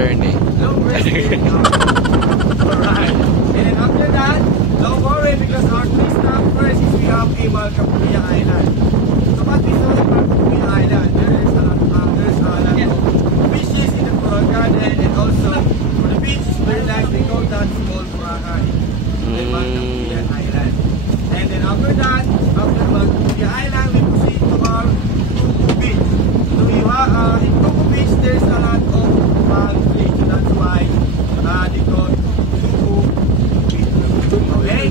journey. Long resting. Alright. And then after that, don't worry because our three stop first is we have a Malcapulia Island. So what we saw in Malcapulia Island, there's a lot of fishes in the coral garden, and also for the beach is very nice. We call that small Boracay. The Malcapulia Island. And then after that, after Malcapulia Island, we proceed to our Tugu Beach. So we have, in Tugu Beach, there's a lot of palm trees. So that's why they call Tugu Beach. Okay?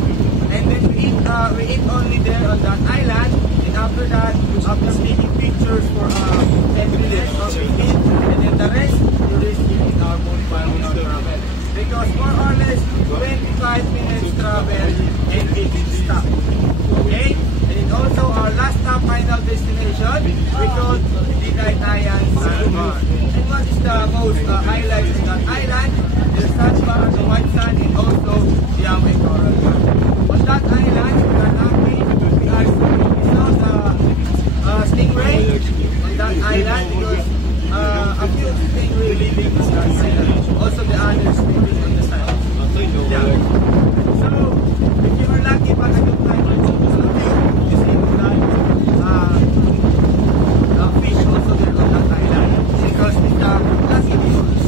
And then we eat only there on that island. And after that, after taking pictures for 10 minutes, we eat. And then the rest, you risk in our bonfire on our travel. Because more or less 25 minutes travel and it will stop. Okay? And then also our last stop, final destination, we call Digaytayan Sandbar. And what is the most highlights of that island? The sandbar, the white sand, and also the Amay Coral Garden. On that island, we are happy. We saw the stingray on that island because a few stingray living on that island. Also the others living on the side. Yeah. So, if you are lucky, pag nag-time you see that fish also there on that island because it's lucky views.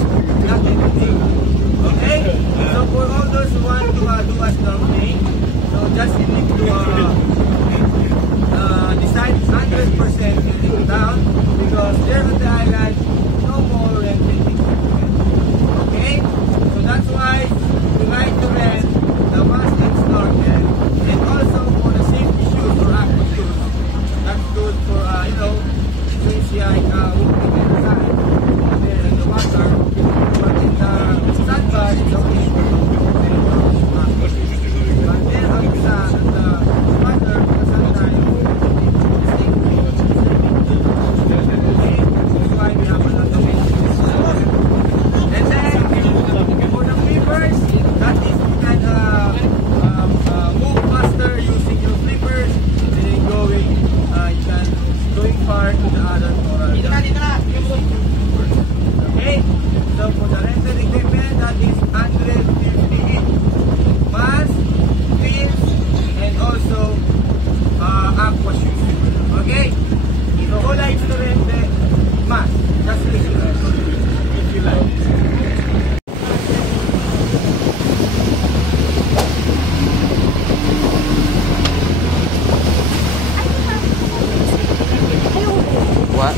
Okay? So for all those who want to do a snorkeling, so just you need to decide 100% to go down because there on the island, no more renting equipment. Okay? So that's why we like to rent the mask and snorkel, and also for the safety shoes or aqua shoes. That's good for, since you are walking inside there in the water, but in the sandbar, it's only for but there on the water, sometimes that's why we have a lot of it. And then for the flippers, that is you can move faster using your flippers, and then you can going far to the other coral. Okay, so for the rented equipment, that is 150 each. Mask, fins, and also aqua shoes. Okay, so who likes to rent the mask? Just if you like. What?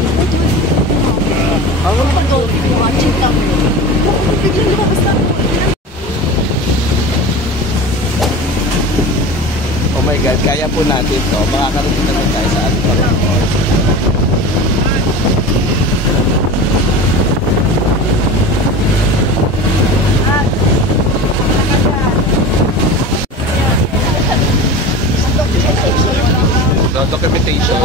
Oh my God, kaya po natin to. Makakarating naman tayo sa ating pagkakas. Documentation.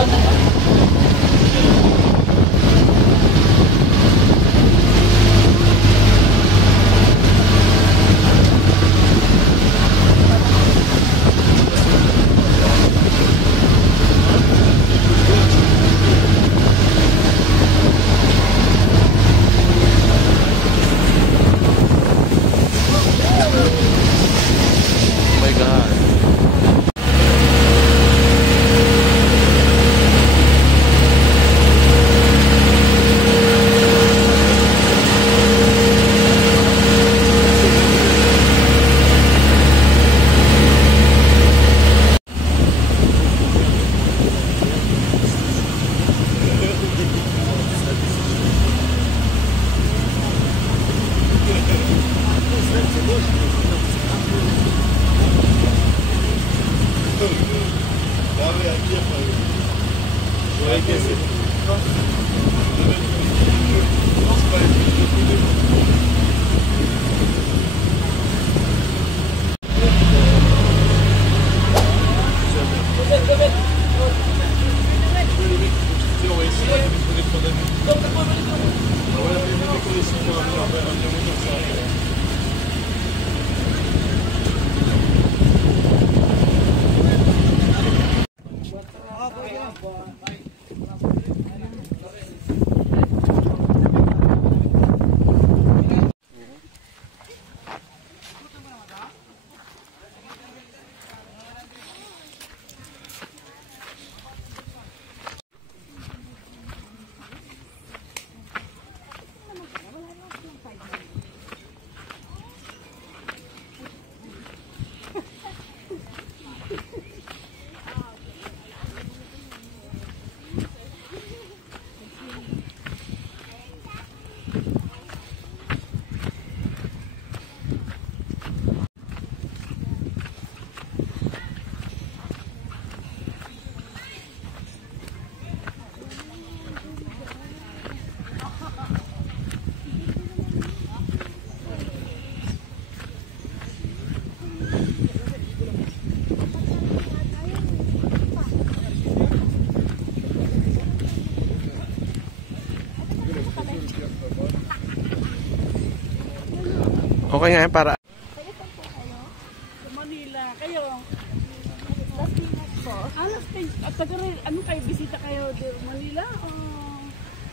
Okay nga yan para... Kayo pa po kayo? Sa Manila. Kayo? Las Piñas po. Las Piñas. At taga rin, ano kayo, bisita kayo di Manila? O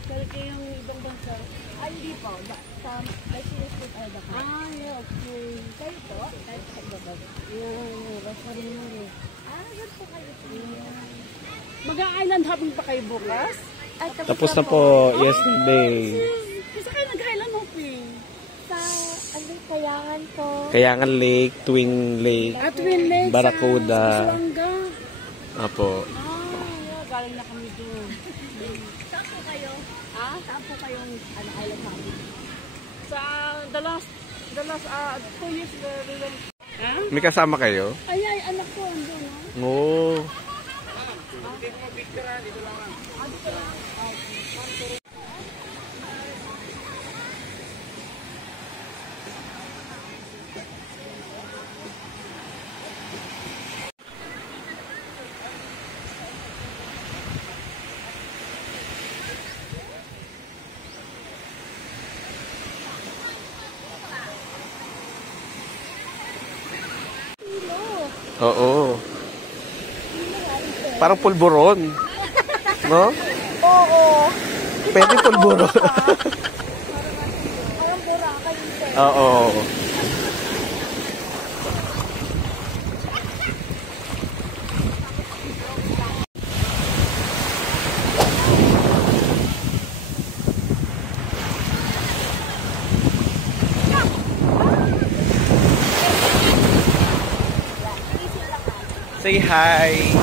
dahil kayong ibang bansa? Hindi po. Sa Las Piñas po tayo ba? Yeah, okay. Kayo po? Kayo po kayo ba? Yeah, Rosario. Saan po kayo po? Mag-island hopping pa kayo bukas? Tapos na po yesterday. Kasi kayo nag-island hopping? Sa Kayangan po. Kayangan Lake, Twin Lake, Twin Lakes. Barracuda. Sa Suanga. Apo. Yeah, galing na kami doon. Saan po kayo? Saan po kayong island hopping? Sa the last 2 years ago. May kasama kayo? Ay, anak ko, andun, no? Oo. Oo. Parang pulburon. No? Oo. Pwede pulburon. Parang Boracay yun. Oo. Say hi.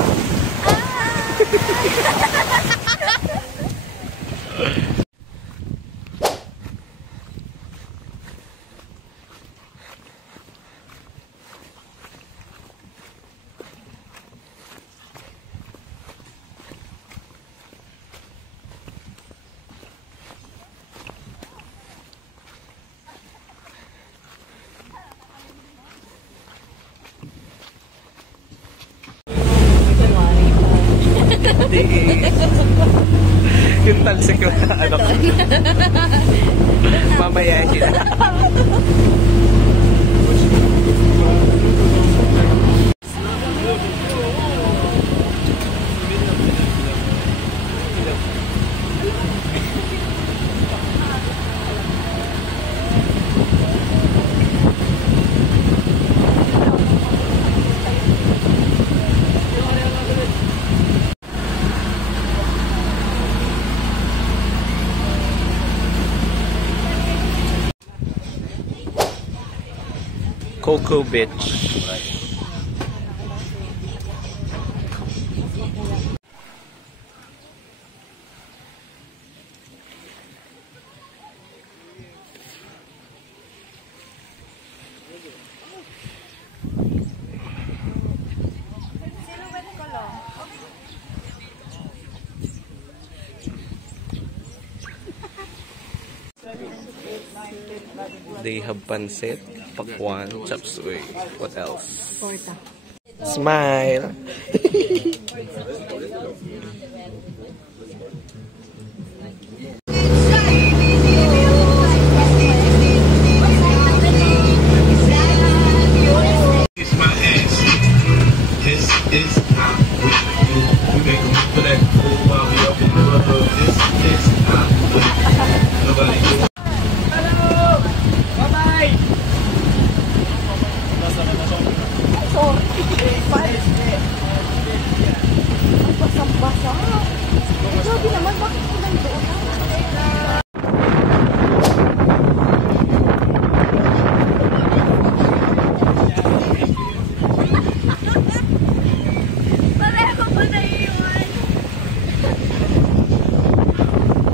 Yung talsik ko na ano ko. Mamaya sila. Cocoa Beach. They have pancit, pakwan, chop suey. What else? Smile. Basang-basa. Grabe naman, bakit ko nandoon? Pareho ba na iiwan?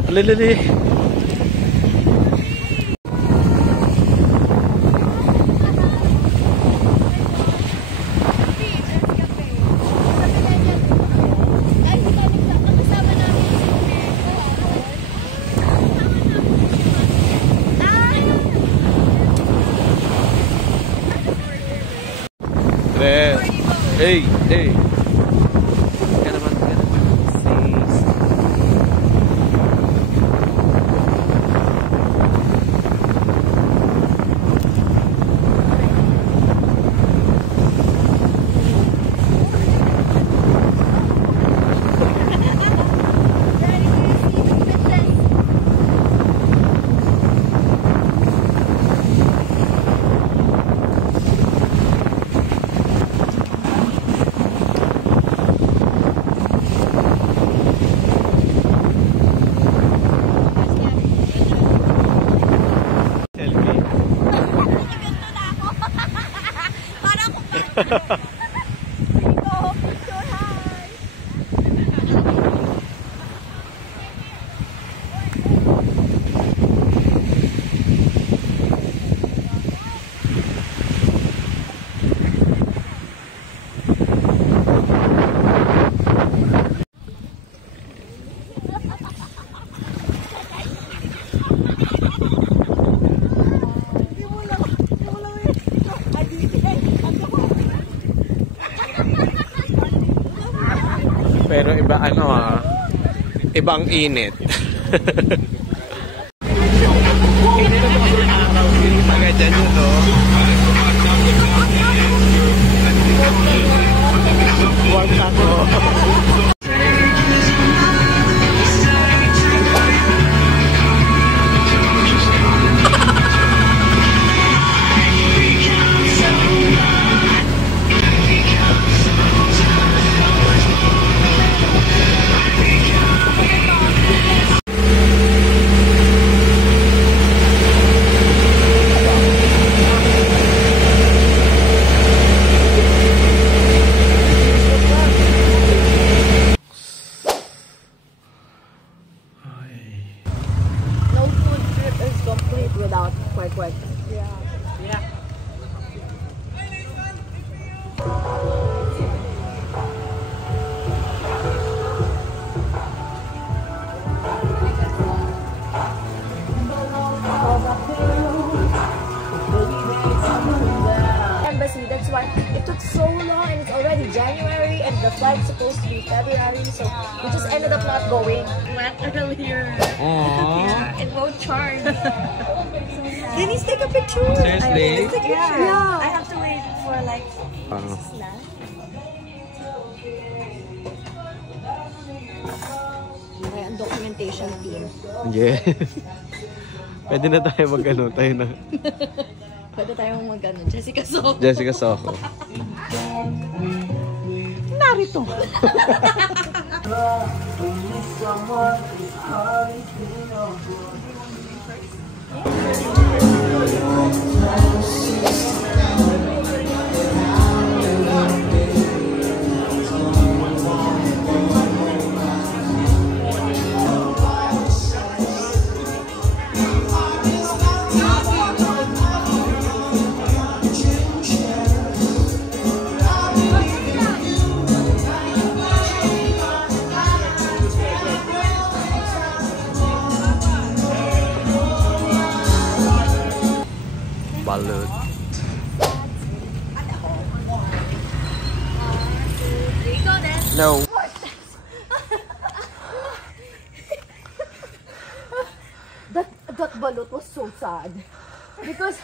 Alilili. Hey, hey. Kaya naman, sis. Picture, hi! Pero iba ano ibang init. Mga dyan yun to. Warm ako. No food trip is complete without kwek-kwek. Embassy, that's why it took so long, and it's already January and the flight's supposed to be February, so we just ended up not going. Wet earlier. Aww. It won't charge. Denise, take a picture. Seriously? Take a picture. I have to wait for like Okay, ang documentation team. Yeah. Pwede na tayo mag-ano, tayo na. Pwede tayong mag-ano, Jessica Soho. Jessica Soho. Narito. Balut. No. That balut was so sad. Because